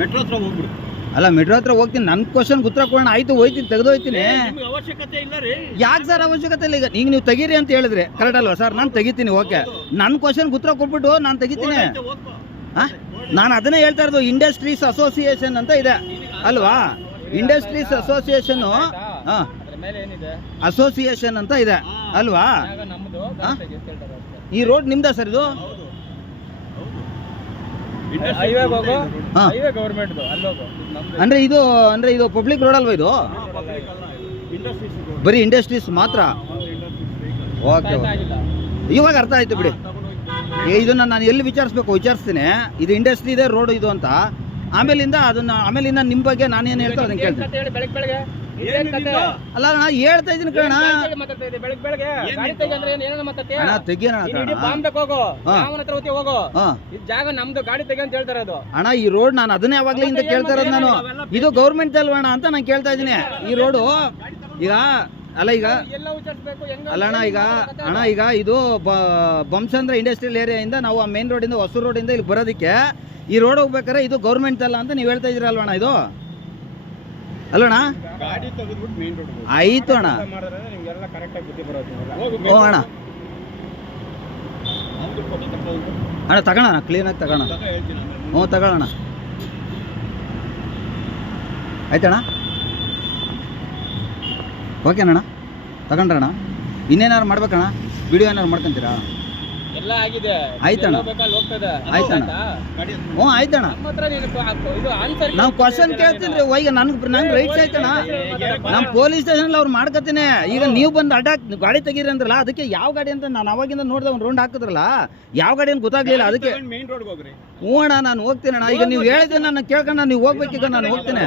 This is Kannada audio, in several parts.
ಮೆಟ್ರೋ ಹತ್ರ ಹೋಗ್ಬಿಡು. ಅಲ್ಲ ಮೆಟ್ರೋ ಹತ್ರ ಹೋಗ್ತೀನಿ, ನನ್ನ ಕ್ವಶನ್ ಉತ್ತರ ಕೊಡೋಣ. ಆಯ್ತು ಹೋಯ್ತೀನಿ, ತೆಗೆದು ಹೋಯ್ತೀನಿ. ಅವಶ್ಯಕತೆ ಇಲ್ಲ ರೀ. ಯಾಕೆ ಸರ್ ಅವಶ್ಯಕತೆ ಇಲ್ಲ? ಈಗ ನೀವು ತೆಗೀರಿ ಅಂತ ಹೇಳಿದ್ರೆ ಕರೆಕ್ಟ್ ಅಲ್ವಾ ಸರ್? ನಾನು ತೆಗಿತೀನಿ, ಓಕೆ. ನನ್ನ ಕ್ವಶನ್ ಉತ್ತರ ಕೊಟ್ಬಿಟ್ಟು ನಾನು ತೆಗಿತೀನಿ. ನಾನು ಅದನ್ನೇ ಹೇಳ್ತಾ ಇರೋದು. ಇಂಡಸ್ಟ್ರೀಸ್ ಅಸೋಸಿಯೇಷನ್ ಅಂತ ಇದೆ ಅಲ್ವಾ? ಇಂಡಸ್ಟ್ರೀಸ್ ಅಸೋಸಿಯೇಷನ್ ಅಸೋಸಿಯೇಷನ್ ಅಂತ ಇದೆ ಅಲ್ವಾ? ಈ ರೋಡ್ ನಿಮ್ದ ಸರ್? ಇದು ಅಂದ್ರೆ ಇದು ಪಬ್ಲಿಕ್ ರೋಡ್ ಅಲ್ವಾ? ಇದು ಬರೀ ಇಂಡಸ್ಟ್ರೀಸ್ ಮಾತ್ರ. ಓಕೆ, ಇವಾಗ ಅರ್ಥ ಆಯ್ತು ಬಿಡಿ. ಇದನ್ನ ನಾನು ಎಲ್ಲಿ ವಿಚಾರಿಸ್ತೀನಿ. ಇದು ಇಂಡಸ್ಟ್ರಿ ಇದೆ, ರೋಡ್ ಇದು ಅಂತ. ಆಮೇಲಿಂದ ನಿಮ್ಮ ಬಗ್ಗೆ ನಾನೇನು ಹೇಳ್ತಾರೆ ಅದನ್ನ ಕೇಳ್ತೀನಿ. ಅಲ್ಲ ನಾ ಹೇಳ್ತಾ ಇದ್ದೀನಿ ಕಣ. ಅಣ್ಣ ಈ ರೋಡ್ ನಾನು ಅದನ್ನೇ ಯಾವಾಗ್ಲಿಂದ ಕೇಳ್ತಾ ಇರೋದು. ನಾನು ಇದು ಗೌರ್ಮೆಂಟ್ ಅಲ್ವಣ ಅಂತ ನಾನು ಕೇಳ್ತಾ ಇದ್ದೀನಿ. ಈ ರೋಡು ಈಗ ಈಗ ಇದು ಬೊಮ್ಮಸಂದ್ರ ಇಂಡಸ್ಟ್ರಿಯಲ್ ಏರಿಯಾದಿಂದ ನಾವು ಆ ಮೇನ್ ರೋಡಿಂದ ಹೊಸೂರು ರೋಡಿಂದ ಇಲ್ಲಿ ಬರೋದಕ್ಕೆ ಈ ರೋಡ್ ಹೋಗ್ಬೇಕಾದ್ರೆ ಇದು ಗೌರ್ಮೆಂಟ್ ಅಲ್ಲ ಅಂತ ನೀವು ಹೇಳ್ತಾ ಇದ್ದೀರ ಅಲ್ವಣ? ಇದು ಅಲ್ಲಣ್ಣ? ಆಯ್ತು ಅಣ್ಣ. ಓ ಅಣ್ಣ ತಗೋಣ, ಕ್ಲೀನಾಗಿ ತಗೋಣ. ಹ್ಞೂ ತಗೊಳ್ಳೋಣ. ಆಯ್ತಣ್ಣ, ಓಕೆನಣ್ಣ, ತಗೊಂಡ್ರಣ್ಣ. ಇನ್ನೇನಾದ್ರು ಮಾಡ್ಬೇಕಣ್ಣ? ವಿಡಿಯೋ ಏನಾದ್ರು ಮಾಡ್ಕೊಂತೀರಾ? ಎಲ್ಲ ಆಗಿದೆ. ಆಯ್ತಣ್ಣ, ಆಯ್ತಣ್ಣ. ಹ್ಞೂ ಆಯ್ತಣ್ಣ. ನಾವು ಕ್ವಶನ್ ಕೇಳ್ತೀನಿ ರೀ. ಈಗ ನಂಗೆ ರೈಟ್ಸ್ ಆಯ್ತಣ್ಣ. ನಮ್ಮ ಪೊಲೀಸ್ ಸ್ಟೇಷನ್ ಅವ್ರು ಮಾಡ್ಕೊತೀನಿ. ಈಗ ನೀವು ಬಂದು ಗಾಡಿ ತೆಗೀರಿ ಅಂದ್ರಲ್ಲ, ಅದಕ್ಕೆ ಯಾವ ಗಾಡಿ ಅಂತ ನಾನು ಅವಾಗಿಂದ ನೋಡಿದೆ. ಒಂದು ರೌಂಡ್ ಹಾಕಿದ್ರಲ್ಲ, ಯಾವ ಗಾಡಿ ಅಂತ ಗೊತ್ತಾಗ್ಲಿಲ್ಲ. ಅದಕ್ಕೆ ಹ್ಞೂ ಅಣ್ಣ ನಾನು ಹೋಗ್ತೀನಿ ಅಣ್ಣ. ಈಗ ನೀವು ಹೇಳಿದ್ರೆ ನಾನು ಕೇಳ್ಕೊಂಡು ನೀವು ಹೋಗ್ಬೇಕೀಗ. ನಾನು ಹೋಗ್ತೀನಿ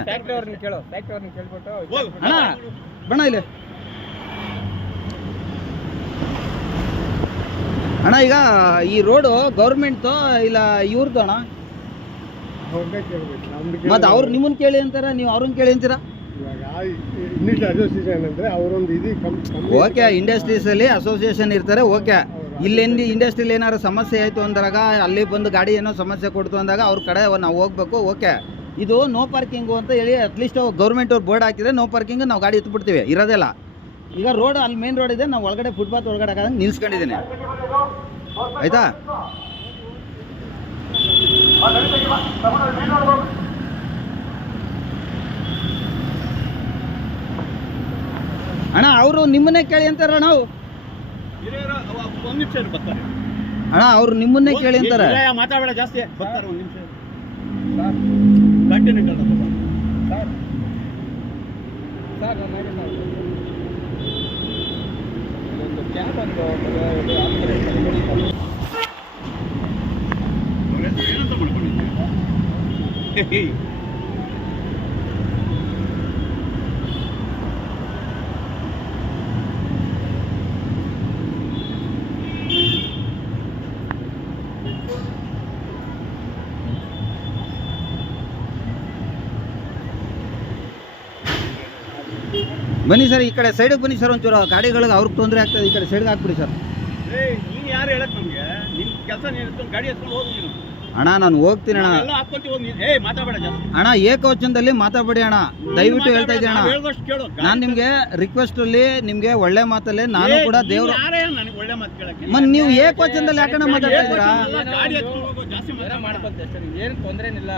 ಅಣ್ಣ. ಬಣ್ಣ ಇಲ್ಲಿ ಅಣ್ಣ. ಈಗ ಈ ರೋಡು ಗೌರ್ಮೆಂಟ್ದು ಇಲ್ಲ ಇವ್ರದ್ದು ಅಣ್ಣ? ಮತ್ತೆ ಅವ್ರು ನಿಮ್ಮನ್ನ ಕೇಳಿ ಅಂತಾರ, ನೀವು ಅವ್ರನ್ನ ಕೇಳಿ ಅಂತೀರಾ? ಓಕೆ, ಇಂಡಸ್ಟ್ರೀಸ್ ಅಲ್ಲಿ ಅಸೋಸಿಯೇಷನ್ ಇರ್ತಾರೆ. ಓಕೆ, ಇಲ್ಲೆಂದು ಇಂಡಸ್ಟ್ರಿಯಲ್ಲಿ ಏನಾದ್ರು ಸಮಸ್ಯೆ ಆಯಿತು ಅಂದಾಗ, ಅಲ್ಲಿ ಬಂದು ಗಾಡಿ ಏನೋ ಸಮಸ್ಯೆ ಕೊಡ್ತು ಅಂದಾಗ ಅವ್ರ ಕಡೆ ನಾವು ಹೋಗ್ಬೇಕು. ಓಕೆ, ಇದು ನೋ ಪಾರ್ಕಿಂಗು ಅಂತ ಹೇಳಿ ಅಟ್ಲೀಸ್ಟ್ ಗೌರ್ಮೆಂಟ್ ಅವ್ರು ಬೋರ್ಡ್ ಹಾಕಿದ್ರೆ ನೋ ಪಾರ್ಕಿಂಗ್ ನಾವು ಗಾಡಿ ಎತ್ಬಿಡ್ತೀವಿ, ಇರೋದಿಲ್ಲ. ಈಗ ರೋಡ್ ಅಲ್ಲಿ ಮೇನ್ ರೋಡ್ ಇದೆ, ನಾವು ಒಳಗಡೆ ಫುಟ್ಪಾತ್ ಒಳಗಡೆ ಹಾಕಂಗೆ ನಿಲ್ಸ್ಕೊಂಡಿದ್ದೀನಿ. ಆಯ್ತಾ ಅಣ್ಣ? ಅವರು ನಿಮ್ಮನ್ನೇ ಕೇಳಿ ಅಂತಾರ ನಾವು. ಅಣ್ಣ ಅವ್ರು ನಿಮ್ಮನ್ನೇ ಕೇಳಿ ಅಂತಾರೆ. ಮಾತಾಡಬೇಡ ಜಾಸ್ತಿ, ಬರ್ತಾರೆ. ಒಂದು ನಿಮಿಷ ಬನ್ನಿ ಸರ್, ಈ ಕಡೆ ಸೈಡಿಗೆ ಬನ್ನಿ ಸರ್. ಒಂಚೂರು ಗಾಡಿಗಳಿಗೆ ಅವ್ರಿಗೆ ತೊಂದರೆ ಆಗ್ತದೆ. ಈ ಕಡೆ ಸೈಡ್ಗೆ ಹಾಕ್ಬಿಡಿ ಸರ್. ನೀನು ಯಾರು ಹೇಳಕ್ ನಮಗೆ? ನಿನ್ನ ಕೆಲಸ ನೀನು ಗಾಡಿ ಎತ್ಕೊಂಡು ಹೋಗಿ ನೀನು. ಅಣ್ಣ ನಾನು ಹೋಗ್ತೀನಿ ಅಣ್ಣ. ಅಣ್ಣ ಏಕವಚನದಲ್ಲಿ ಮಾತಾಡಬೇಡಿ ಅಣ್ಣ, ದಯವಿಟ್ಟು ಹೇಳ್ತಾ ಇದ್ದೀನಿ ಅಣ್ಣ. ನಾನು ನಿಮಗೆ ರಿಕ್ವೆಸ್ಟ್ ಅಲ್ಲಿ ನಿಮಗೆ ಒಳ್ಳೆ ಮಾತಲ್ಲೇ ನಾನು ಕೂಡ ದೇವ್ರು. ಮತ್ತೆ ನೀವು ಏಕವಚನದಲ್ಲಿ ಯಾಕಣ್ಣ ಮಾತಾಡ್ತಾ ಇದ್ದೀರಾ? ಏನು ತೊಂದರೆ ಇಲ್ಲ.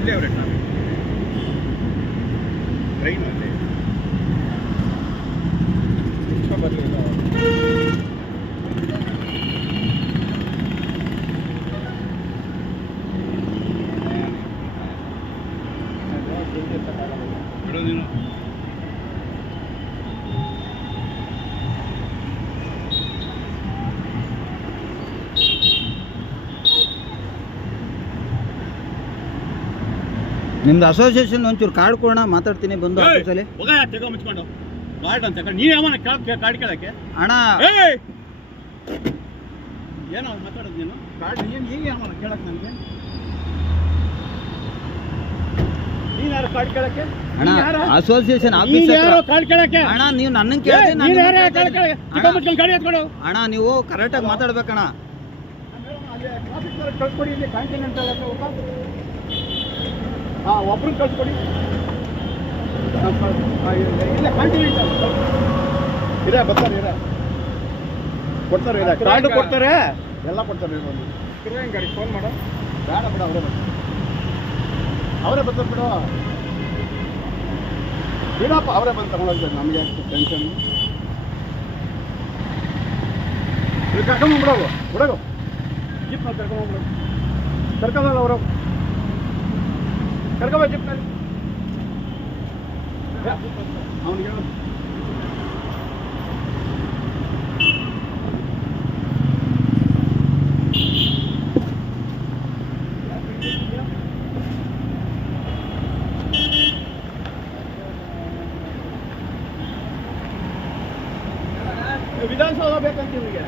ಇಲ್ಲೇ ಅವ್ರೆ ಟ್ರೈನ್ ಅಲ್ಲೇ ಬರಲಿಲ್ಲ. ಬಿಡೋದಿಲ್ಲ. ನಿಮ್ದು ಅಸೋಸಿಯೇಷನ್ ಒಂಚೂರು ಕಾರ್ಡ್ ಕೊಡೋಣ, ಮಾತಾಡ್ತೀನಿ ಬಂದು ಆಫೀಸಲ್ಲಿ. ಮುಚ್ಕೊಂಡು ಕಾರ್ಡ್ ಅಂತ ನೀನು ಯಾವನ ಕಾರ್ಡ್ ಕೇಳಕ್ಕೆ? ಅಣ್ಣ ಏನೋ ಮಾತಾಡೋದು ನೀನು? ಕಾರ್ಡ್ ಏನು ಯಾವನ ಕೇಳಕ್ಕೆ ನನಗೆ? ನೀನ್ ಯಾರು ಕಾರ್ಡ್ ಕೇಳಕ್ಕೆ? ಅಣ್ಣ ನೀನ್ ಯಾರು? ಅಸೋಸಿಯೇಷನ್ ನೀನ್ ಆಫೀಸ್ ಯಾರು ಕಾರ್ಡ್ ಕೇಳಕ್ಕೆ? ಅಣ್ಣ ನೀವು ನನ್ನ ಏ, ಕೇಳಿ ನೀನ್ ಯಾರು ಕಾರ್ಡ್ ಕೇಳಕ್ಕೆ? ಚಿಕ್ಕಮ್ಮನ ಗಾಡಿ ಎತ್ಕೊಡು. ಅಣ್ಣ ನೀವು ಕರೆಕ್ಟಾಗಿ ಮಾತಾಡ್ಬೇಕಣ್ಣ. ಅಲ್ಲಿ ಟ್ರಾಫಿಕ್ ಅವ್ರಿಗೆ ಕಳ್ಸ್ಕೊಡಿ, ಇಲ್ಲಿ ಕಾಂಟಿನೆಂಟಲ್ ಹತ್ರ ಒಬ್ಬ. ಒಬ್ರನ್ನ ಕಳ್ಸ್ಕೊಡಿ. ಇಲ್ಲ ಕಾಂಟಿನೆಂಟಲ್ ಇದೆ, ಬರ್ತಾರೆ ಇರ ಕೊಡ್ತಾರೆ ಇರ ಕಾರ್ಡ್ ಕೊಡ್ತಾರೆ, ಎಲ್ಲ ಕೊಡ್ತಾರೆ. ಗಾಡಿ ಫೋನ್ ಮಾಡು. ಬೇಡ ಬಿಡ, ಅವರೇ ಬರ್ತಾರೆ ಬಿಡು. ಬಿಡಪ್ಪ, ಅವರೇ ಬಂದು ತಗೊಂಡೋಗ್ಬೇಕು, ನಮಗೆ ಟೆನ್ಷನ್. ಕರ್ಕೊಂಡ್ಬಿಡೋಗು ಬಿಡೋಗು, ಜಿಪ್ ನಲ್ಲಿ ಕರ್ಕೊಂಡ್ಬಿಡೋದು. ಕರ್ಕೊಂಡಲ್ಲ ಅವರು, ಕರ್ಕೊಂಬ ಜಿಪ್ನಲ್ಲಿ. ಅವನಿಗೆ ಹೇಳು. ವಿಧಾನಸೌಧ ಬೇಕಂತ ಇವರಿಗೆ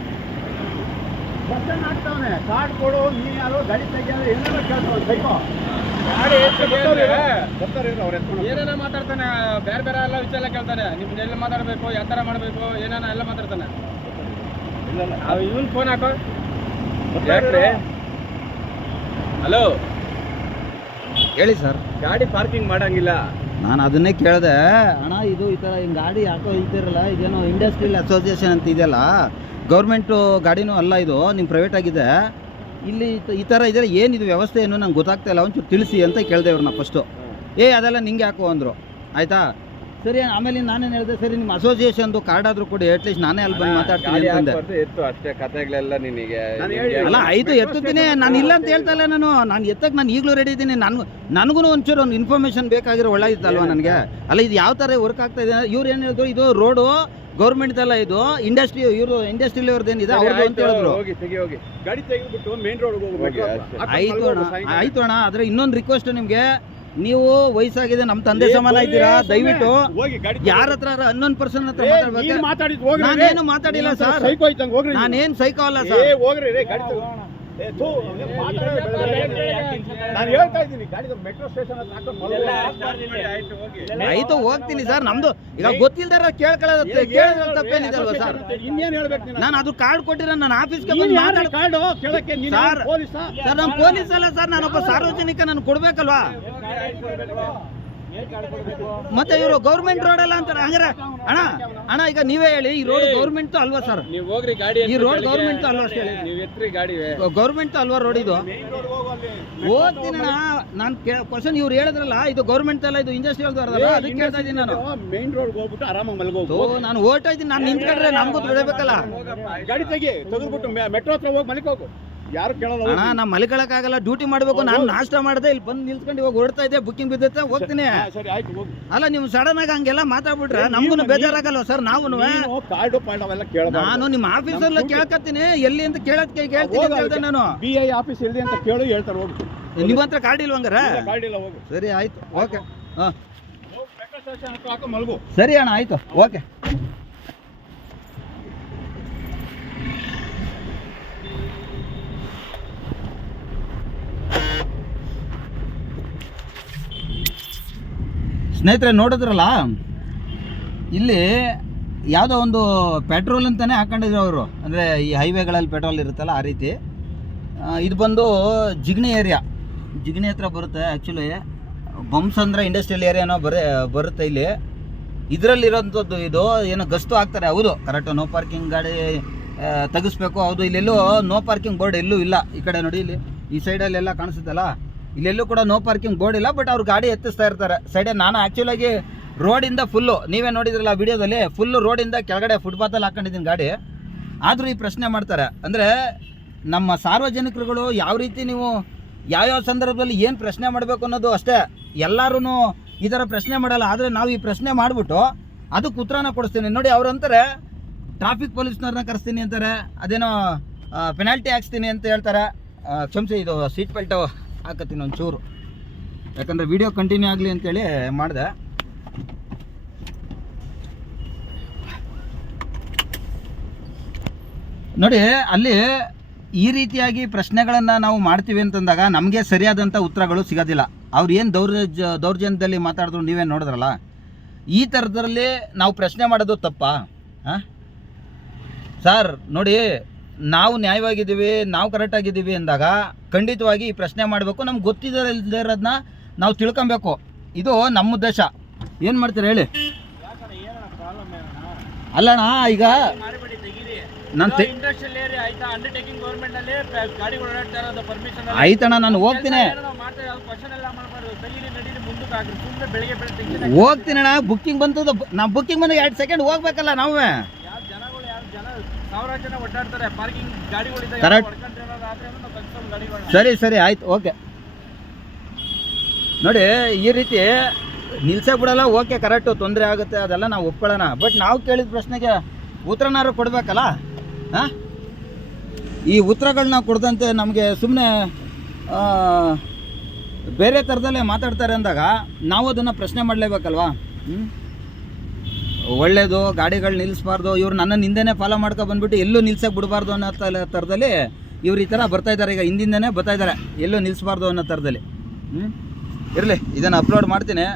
ಬಸ್ ಸ್ಟ್ಯಾಂಡ್ ಆಗ್ತಾವನೆ. ಕಾರ್ಡ್ ಕೊಡು, ನೀನು ಯಾರು ಗಾಡಿ ತೆಗಿಯೋದು ಏನಾರ ಕೇಳ್ತಾವ ಸೈಕೋ. ಗಾಡಿ ಬರ್ತಾರೆ ಅವ್ರು ಎತ್ಕೊಂಡು. ಏನೇನ ಮಾತಾಡ್ತಾನೆ, ಬೇರೆ ಬೇರೆ ಎಲ್ಲ ವಿಚಾರ ಕೇಳ್ತಾನೆ. ನಿಮ್ಗೆ ಎಲ್ಲಿ ಮಾತಾಡ್ಬೇಕು, ಯಾವ ಥರ ಮಾಡಬೇಕು, ಏನೇನ ಎಲ್ಲ ಮಾತಾಡ್ತಾನೆ. ಇಲ್ಲ ಇವನ್ ಫೋನ್ ಹಾಕೋ. ಯಾಕ್ರಿ? ಹಲೋ, ಹೇಳಿ ಸರ್. ಗಾಡಿ ಪಾರ್ಕಿಂಗ್ ಮಾಡಂಗಿಲ್ಲ. ನಾನು ಅದನ್ನೇ ಕೇಳಿದೆ. ಅಣ್ಣ ಇದು ಈ ಥರ ಹಿಂಗೆ ಗಾಡಿ ಯಾಕೋ ಇದ್ದಿರಲ್ಲ, ಇದೇನೋ ಇಂಡಸ್ಟ್ರಿಯಲ್ ಅಸೋಸಿಯೇಷನ್ ಅಂತ ಇದೆಯಲ್ಲ, ಗೌರ್ಮೆಂಟು ಗಾಡಿನೂ ಅಲ್ಲ ಇದು, ನಿಮ್ಮ ಪ್ರೈವೇಟ್ ಆಗಿದೆ. ಇಲ್ಲಿ ಈ ಥರ ಇದೆ, ಏನಿದು ವ್ಯವಸ್ಥೆ ಏನು ನಂಗೆ ಗೊತ್ತಾಗ್ತಾ ಇಲ್ಲ, ಒಂಚೂರು ತಿಳಿಸಿ ಅಂತ ಕೇಳಿದೆ ಇವ್ರನ್ನ ಫಸ್ಟು. ಅದೆಲ್ಲ ನಿಂಗೆ ಯಾಕೋ ಅಂದರು. ಆಯಿತಾ, ಸರಿ. ಆಮೇಲೆ ನಾನೇನು ಹೇಳಿದೆ, ಸರಿ ನಿಮ್ಮ ಅಸೋಸಿಯೇಷನ್ದು ಕಾರ್ಡ್ ಆದರೂ ಕೊಡಿ, ಅಟ್ಲೀಸ್ಟ್ ನಾನೇ ಅಲ್ಲಿ ಬಂದು ಮಾತಾಡ್ತೀನಿ ಅಂತಂದೆ. ಎತ್ತು ಅಷ್ಟೇ, ಕಥೆಗಳೆಲ್ಲ ನಿನಗೆ ಅಲ್ಲ ಆಯಿತು, ಎತ್ತುತ್ತೀನಿ, ನಾನು ಇಲ್ಲ ಅಂತ ಹೇಳ್ತಾ ಇಲ್ಲ. ನಾನು ಎತ್ತಕ್ಕೆ ನಾನು ಈಗಲೂ ರೆಡಿ ಇದ್ದೀನಿ. ನನಗೂ ಒಂಚೂರು ಒಂದು ಇನ್ಫಾರ್ಮೇಷನ್ ಬೇಕಾಗಿರೋ ಒಳ್ಳೆದಿತ್ತಲ್ವ ನನಗೆ. ಅಲ್ಲ ಇದು ಯಾವ ಥರ ವರ್ಕ್ ಆಗ್ತಾ ಇದೆ, ಇವ್ರು ಏನು ಹೇಳಿದ್ರು, ಇದು ರೋಡು ಗೌರ್ಮೆಂಟ್ದಲ್ಲ, ಇದು ಇಂಡಸ್ಟ್ರಿ, ಇವರು ಇಂಡಸ್ಟ್ರಿಯಲ್ ಅವ್ರದ್ದೇನಿದೆ ಅವ್ರದ್ದು ಅಂತ ಹೇಳಿದ್ರು. ಹೋಗಿ ಗಾಡಿ ತೆಗೆದ್ಬಿಟ್ಟು ಮೇನ್ ರೋಡ್ ಹೋಗ್ಬೇಕು. ಆಯಿತು ಅಣ್ಣ, ಆಯಿತು ಅಣ್ಣ. ಆದರೆ ಇನ್ನೊಂದು ರಿಕ್ವೆಸ್ಟ್ ನಿಮಗೆ, ನೀವು ವಯಸ್ಸಾಗಿದೆ, ನಮ್ಮ ತಂದೆ ಸಮಾನ ಇದ್ದೀರಾ, ದಯವಿಟ್ಟು ಹೋಗಿ ಗಾಡಿ ಯಾರ ಹತ್ರ ಅನ್ನೊಂದು ಪರ್ಸನ್ ಹತ್ರ ಮಾತಾಡಿದ್ ಹೋಗ್ರಿ. ನಾನೇನು ಮಾತಾಡಿಲ್ಲ ಸರ್, ಸೈಕೋ ಐತಂಗ್ ಹೋಗ್ರಿ. ನಾನೇನು ಸೈಕೋ ಅಲ್ಲ ಸರ್. ಹೋಗ್ರಿ ಗಾಡಿ ನಾನು ಹೇಳ್ತಾ ಇದ್ದೀನಿ, ಗಾಡಿ ಮೆಟ್ರೋ ಸ್ಟೇಷನ್ ಹತ್ರ ಹಾಕೊಂಡು ಆಯ್ತು ಹೋಗ್ತೀನಿ ಸರ್. ನಮ್ದು ಈಗ ಗೊತ್ತಿಲ್ದಾರ ಕೇಳಿದ್ರೆ ತಪ್ಪೇನಿದಲ್ವ ಸರ್? ಇನ್ನೇನು ಹೇಳ್ಬೇಕು? ನಾನು ಅದು ಕಾರ್ಡ್ ಕೊಟ್ಟಿರೋ ನನ್ನ ಆಫೀಸ್ಗೆ ಬಂದು ಮಾತಾಡಿ ಕಾರ್ಡು ಕೇಳಕ್ಕೆ ಸರ್. ಸರ್ ನಾನು ಪೊಲೀಸ್ ಅಲ್ಲ ಸರ್, ನಾನೊಬ್ಬ ಸಾರ್ವಜನಿಕ, ನಾನು ಕೊಡ್ಬೇಕಲ್ವಾ? ಮತ್ತೆ ಇವರು ಗೌರ್ಮೆಂಟ್ ರೋಡ್ ಅಲ್ಲ ಅಂತಾರೆ. ಹಂಗಾರೆ ಅಣ್ಣ ಈಗ ನೀವೇ ಹೇಳಿ, ಈ ರೋಡ್ ಗೌರ್ಮೆಂಟ್ ಅಲ್ವಾ ಸರ್? ನೀವು ಹೋಗ್ರಿ, ಗಾಡಿ ಈ ರೋಡ್ ಗೌರ್ಮೆಂಟ್ ಅಲ್ವಾ ಅಷ್ಟೇ? ನೀವು ಎತ್ರಿ ಗಾಡಿ, ಗೌರ್ಮೆಂಟ್ ಅಲ್ವಾ ರೋಡ್ ಇದು? ಹೋಗ್ತೀನಿ ಅಣ್ಣ. ನಾನು ಕ್ವಶನ್ ಇವ್ರು ಹೇಳಿದ್ರಲ್ಲ, ಇದು ಗೌರ್ಮೆಂಟ್ ಅಲ್ಲ, ಇದು ಇಂಡಸ್ಟ್ರಿಯಲ್ ಅಲ್ಲ, ಅದಕ್ಕೆ ಕೇಳ್ತಾ ಇದ್ದೀನಿ ನಾನು. ಮೇನ್ ರೋಡ್ ಹೋಗ್ಬಿಟ್ಟು ಆರಾಮಾಗಿ ಮಲ್ಗೋದು. ನಾನು ಓಡ್ತಾ ಇದ್ದೀನಿ, ನಾನು ನಿಂತ್ಕೊಂಡ್ರೆ ನಮಗೂ ಬಿಡಬೇಕಲ್ಲ. ಗಾಡಿ ತೆಗೆದ್ಬಿಟ್ಟು ಮೆಟ್ರೋ ಹತ್ರ ಹೋಗಿ ಮಲ್ಕೋಗು, ಯಾರು ಕೇಳಲ್ಲ. ಅಣ್ಣ ನಾ ಮಲ್ಕೊಳಕ್ಕಾಗಲ್ಲ, ಡ್ಯೂಟಿ ಮಾಡಬೇಕು. ನಾನು ನಾಷ್ಟ ಮಾಡಿದೆ, ಇಲ್ಲಿ ಬಂದು ನಿಲ್ಸ್ಕೊಂಡು ಇವಾಗ ಓಡ್ತಾ ಇದ್ದೆ, ಬುಕ್ಕಿಂಗ್ ಬಿದ್ದೈತೆ, ಹೋಗ್ತೀನಿ. ಸರಿ ಆಯ್ತು ಹೋಗಿ. ಅಲ್ಲ ನೀವು ಸಡನ್ ಆಗಿ ಹಂಗೆಲ್ಲ ಮಾತಾಡ್ಬಿಟ್ರೆ ನಮಗೂ ಬೇಜಾರಾಗಲ್ವ ಸರ್? ನಾವು ಕಾರ್ಡು ಪಾರ್ಡ್ ಅವೆಲ್ಲ ಕೇಳಬಾರ್ದು. ನಾನು ನಿಮ್ಮ ಆಫೀಸಲ್ಲ ಕೇಳ್ಕತ್ತೀನಿ, ಎಲ್ಲಿ ಅಂತ ಕೇಳ್ತೀನಿ ಅಂತ ಹೇಳ್ದೆ ನಾನು. BI ಆಫೀಸ್ ಎಲ್ಲಿ ಅಂತ ಕೇಳು, ಹೇಳ್ತಾರೆ ಹೋಗಿ. ನಿಮ್ಮ ಹತ್ರ ಕಾರ್ಡ್ ಇಲ್ವಂಗಾರ? ಕಾರ್ಡ್ ಇಲ್ಲ, ಹೋಗು. ಸರಿ ಆಯ್ತು, ಓಕೆ. ಹಾಂ ಮೆಟ್ರೋ ಸ್ಟೇಷನ್ ಹತ್ರ ಹಾಕೋ ಮಲ್ಗು. ಸರಿ ಅಣ್ಣ, ಆಯ್ತು, ಓಕೆ. ಸ್ನೇಹಿತರೆ ನೋಡಿದ್ರಲ್ಲ, ಇಲ್ಲಿ ಯಾವುದೋ ಒಂದು ಪೆಟ್ರೋಲ್ ಅಂತಲೇ ಹಾಕೊಂಡಿದ್ರು ಅವರು. ಅಂದರೆ ಈ ಹೈವೇಗಳಲ್ಲಿ ಪೆಟ್ರೋಲ್ ಇರುತ್ತಲ್ಲ ಆ ರೀತಿ. ಇದು ಬಂದು ಜಿಗಣಿ ಏರಿಯಾ, ಜಿಗಣಿ ಹತ್ರ ಬರುತ್ತೆ. ಆ್ಯಕ್ಚುಲಿ ಬೊಮ್ಮಸಂದ್ರ ಇಂಡಸ್ಟ್ರಿಯಲ್ ಏರಿಯಾನೋ ಬರುತ್ತೆ ಇಲ್ಲಿ. ಇದರಲ್ಲಿರೋಂಥದ್ದು ಇದು ಏನೋ ಗಸ್ತು ಹಾಕ್ತಾರೆ. ಹೌದು, ಕರೆಕ್ಟು. ನೋ ಪಾರ್ಕಿಂಗ್ ಗಾಡಿ ತೆಗಿಸ್ಬೇಕು. ಹೌದು, ಇಲ್ಲೆಲ್ಲೂ ನೋ ಪಾರ್ಕಿಂಗ್ ಬೋರ್ಡ್ ಎಲ್ಲೂ ಇಲ್ಲ. ಈ ಕಡೆ ನೋಡಿ, ಇಲ್ಲಿ ಈ ಸೈಡಲ್ಲೆಲ್ಲ ಕಾಣಿಸುತ್ತಲ್ಲ, ಇಲ್ಲೆಲ್ಲೂ ಕೂಡ ನೋ ಪಾರ್ಕಿಂಗ್ ಬೋರ್ಡ್ ಇಲ್ಲ. ಬಟ್ ಅವ್ರು ಗಾಡಿ ಎತ್ತಿಸ್ತಾ ಇರ್ತಾರೆ ಸೈಡೇ. ನಾನು ಆ್ಯಕ್ಚುಲಾಗಿ ರೋಡಿಂದ ಫುಲ್ಲು, ನೀವೇ ನೋಡಿದ್ರಲ್ಲ ವಿಡಿಯೋದಲ್ಲಿ, ಫುಲ್ಲು ರೋಡಿಂದ ಕೆಳಗಡೆ ಫುಟ್ಪಾತಲ್ಲಿ ಹಾಕೊಂಡಿದ್ದೀನಿ ಗಾಡಿ. ಆದರೂ ಈ ಪ್ರಶ್ನೆ ಮಾಡ್ತಾರೆ. ಅಂದರೆ ನಮ್ಮ ಸಾರ್ವಜನಿಕರುಗಳು ಯಾವ ರೀತಿ, ನೀವು ಯಾವ್ಯಾವ ಸಂದರ್ಭದಲ್ಲಿ ಏನು ಪ್ರಶ್ನೆ ಮಾಡಬೇಕು ಅನ್ನೋದು ಅಷ್ಟೇ. ಎಲ್ಲರೂ ಈ ಥರ ಪ್ರಶ್ನೆ ಮಾಡಲ್ಲ. ಆದರೆ ನಾವು ಈ ಪ್ರಶ್ನೆ ಮಾಡಿಬಿಟ್ಟು ಅದಕ್ಕೆ ಉತ್ತರನ ಕೊಡಿಸ್ತೀನಿ. ನೋಡಿ, ಅವ್ರು ಅಂತಾರೆ ಟ್ರಾಫಿಕ್ ಪೊಲೀಸ್ನವ್ರನ್ನ ಕರೆಸ್ತೀನಿ ಅಂತಾರೆ, ಅದೇನೋ ಪೆನಾಲ್ಟಿ ಹಾಕ್ಸ್ತೀನಿ ಅಂತ ಹೇಳ್ತಾರೆ. ಕ್ಷಮಿಸಿ, ಇದು ಸೀಟ್ ಬೆಲ್ಟು ಹಾಕತ್ತೀನಿ ಒಂಚೂರು, ಯಾಕಂದರೆ ವಿಡಿಯೋ ಕಂಟಿನ್ಯೂ ಆಗಲಿ ಅಂತೇಳಿ ಮಾಡಿದೆ. ನೋಡಿ, ಅಲ್ಲಿ ಈ ರೀತಿಯಾಗಿ ಪ್ರಶ್ನೆಗಳನ್ನು ನಾವು ಮಾಡ್ತೀವಿ ಅಂತಂದಾಗ ನಮಗೆ ಸರಿಯಾದಂಥ ಉತ್ತರಗಳು ಸಿಗೋದಿಲ್ಲ. ಅವ್ರು ಏನು ದೌರ್ಜನ್ಯದಲ್ಲಿ ಮಾತಾಡಿದ್ರು ನೀವೇ ನೋಡಿದ್ರಲ್ಲ. ಈ ಥರದ್ರಲ್ಲಿ ನಾವು ಪ್ರಶ್ನೆ ಮಾಡೋದು ತಪ್ಪಾ? ಹಾಂ ಸರ್ ನೋಡಿ, ನಾವು ನ್ಯಾಯವಾಗಿದ್ದೀವಿ, ನಾವು ಕರೆಕ್ಟಾಗಿದ್ದೀವಿ ಅಂದಾಗ ಖಂಡಿತವಾಗಿ ಈ ಪ್ರಶ್ನೆ ಮಾಡಬೇಕು. ನಮ್ಗೆ ಗೊತ್ತಿಲ್ಲದೆ ಇರೋದನ್ನ ನಾವು ತಿಳ್ಕೊಬೇಕು. ಇದು ನಮ್ಮ ಉದ್ದೇಶ. ಏನು ಮಾಡ್ತೀರಾ ಹೇಳಿ? ಅಲ್ಲಣ್ಣ, ಈಗ ನಾನು ಇಂಡಸ್ಟ್ರಿಯಲ್ ಏರಿಯಾ ಆಯ್ತಾ, ಅಂಡರ್ಟೇಕಿಂಗ್ ಗೌರ್ಮೆಂಟ್ ನಲ್ಲಿ ಗಾಡಿಗಳು ಓಡಾಡ್ತಾ ಇರೋದು ಪರ್ಮಿಷನ್ ಆಯ್ತಣ್ಣ, ನಾನು ಹೋಗ್ತೀನಿ ಕ್ವಶನ್ ಎಲ್ಲ ಮಾಡಬಾರ್ದು. ಕೈಲಿ ನಡೀಲಿ ಮುಂದಕ್ಕೆ ಹಾಕಿ ಸುಮ್ಮನೆ ಬೆಳಿಗ್ಗೆ ಬೆಳಿಗ್ಗೆ ಹೋಗ್ತೀನಣ್ಣ. ಬುಕ್ಕಿಂಗ್ ಬಂತದ, ನಾವು ಬುಕ್ಕಿಂಗ್ ಬಂದಾಗ 2 ಸೆಕೆಂಡ್ ಹೋಗ್ಬೇಕಲ್ಲ ನಾವು. ಯಾರು ಜನಗಳು ಯಾರು ಜನ ಸಾವಿರಾರು ಜನ ಓಡಾಡ್ತಾರೆ, ಪಾರ್ಕಿಂಗ್ ಗಾಡಿಗಳಿದೆ Correct. ಗಾಡಿಗಳು. ಸರಿ ಆಯ್ತು, ಓಕೆ. ನೋಡಿ, ಈ ರೀತಿ ನಿಲ್ಸಕ್ಕೆ ಬಿಡಲ್ಲ, ಓಕೆ ಕರೆಕ್ಟು, ತೊಂದರೆ ಆಗುತ್ತೆ, ಅದೆಲ್ಲ ನಾವು ಒಪ್ಕೊಳ್ಳೋಣ. ಬಟ್ ನಾವು ಕೇಳಿದ ಪ್ರಶ್ನೆಗೆ ಉತ್ತರನಾರು ಕೊಡಬೇಕಲ್ಲ. ಹಾಂ, ಈ ಉತ್ತರಗಳನ್ನ ಕೊಡ್ದಂತೆ ನಮಗೆ ಸುಮ್ಮನೆ ಬೇರೆ ಥರದಲ್ಲೇ ಮಾತಾಡ್ತಾರೆ ಅಂದಾಗ ನಾವು ಅದನ್ನು ಪ್ರಶ್ನೆ ಮಾಡಲೇಬೇಕಲ್ವಾ? ಒಳ್ಳೆಯದು, ಗಾಡಿಗಳು ನಿಲ್ಲಿಸ್ಬಾರ್ದು, ಇವ್ರು ನನ್ನನ್ನು ಹಿಂದೆನೇ ಫಾಲೋ ಮಾಡ್ಕೊ ಬಂದ್ಬಿಟ್ಟು ಎಲ್ಲೂ ನಿಲ್ಸಕ್ಕೆ ಬಿಡಬಾರ್ದು ಅನ್ನೋ ಥರದಲ್ಲಿ ಇವ್ರು ಈ ಥರ ಬರ್ತಾಯಿದ್ದಾರೆ. ಈಗ ಹಿಂದಿಂದನೇ ಬರ್ತಾಯಿದ್ದಾರೆ, ಎಲ್ಲೂ ನಿಲ್ಲಿಸ್ಬಾರ್ದು ಅನ್ನೋ ಥರದಲ್ಲಿ. ಇರಲಿ, ಇದನ್ನು ಅಪ್ಲೋಡ್ ಮಾಡ್ತೀನಿ.